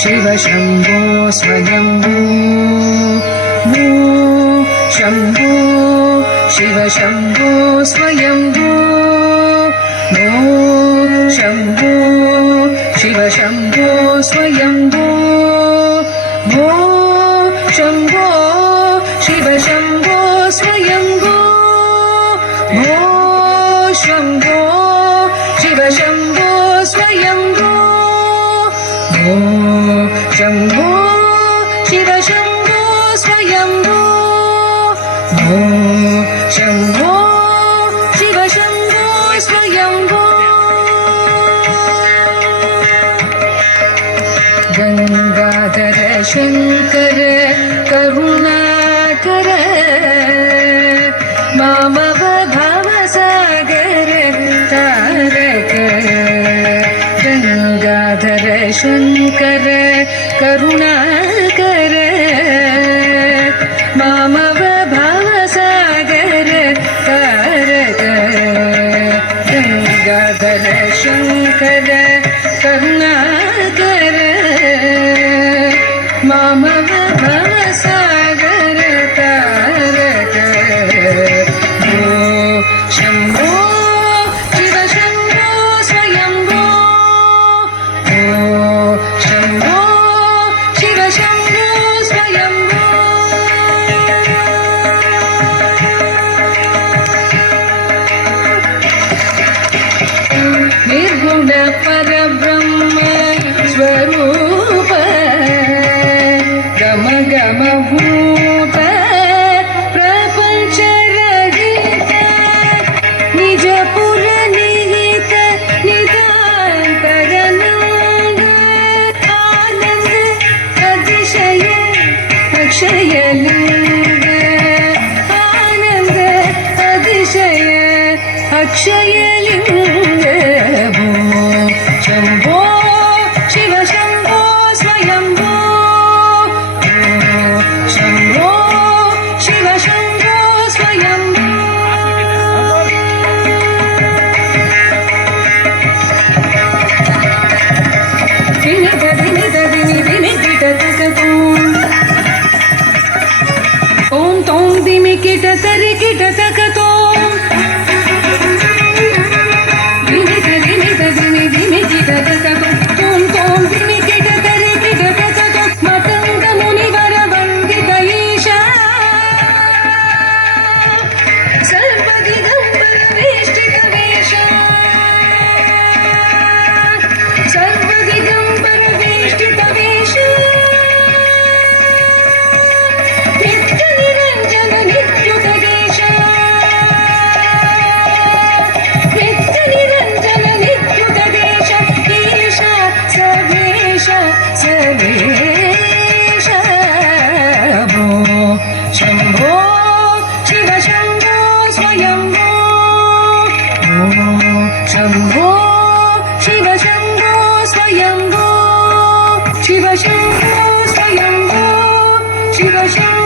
शिव शम्भो स्वयम्भो भो शम्भो शिव शम्भो स्वयम्भो भो शम्भो शिव शम्भो स्वयम्भो भो शम्भो शिव शम्भो स्वयम्भो भो शम्भो शिव शम्भो स्वयम्भो भो शम्भो शिव शम्भो स्वयम्भो भो शम्भो शिव शम्भो स्वयम्भो गंगाधर शंकर करुणाकर मामव भवसागर तारक गंगाधर शंकर करुणाकर मामव भवसागर तारक गंगाधर शंकर करुणाकर मामव भवसागर तारक भो शम्भो शिव शम्भो स्वयम्भो भो शम्भो शिव शम्भो स्वयम्भो निर्गुण परब्रह्म स्वरूप गम गम भूत प्रपंच रहित निज पुर निहित निदान्तरनाद आनंद अतिशय अक्षय लिंग आनंद अतिशय अक्षय लिंग भो शम्भो शिव शम्भो स्वयम्भो शम्भो शिव शम्भो स्वयम्भो विनित विनित विनि विनिकिट तकतु ओम तों दिमिकिट तरिकिट तकतु विनित विनित विनि विनिकिट तकतु ओम तों दिमिकिट तरिकिट तकतु मतंग मुनिवर वंदित ईशा सर्वदिगंबर वेष्टित वेशा सर्वदिगंबर वेष्टित वेशा नित्य निरंजन नित्युत देश नित्य निरंजन नित्युत देश ईशा सवेश सवेश भो शम्भो शिव शम्भो स्वयम्भो भो शम्भो शिव शम्भो स्वयम्भो शिव शम्भो स्वयम्भो शिव शम्भो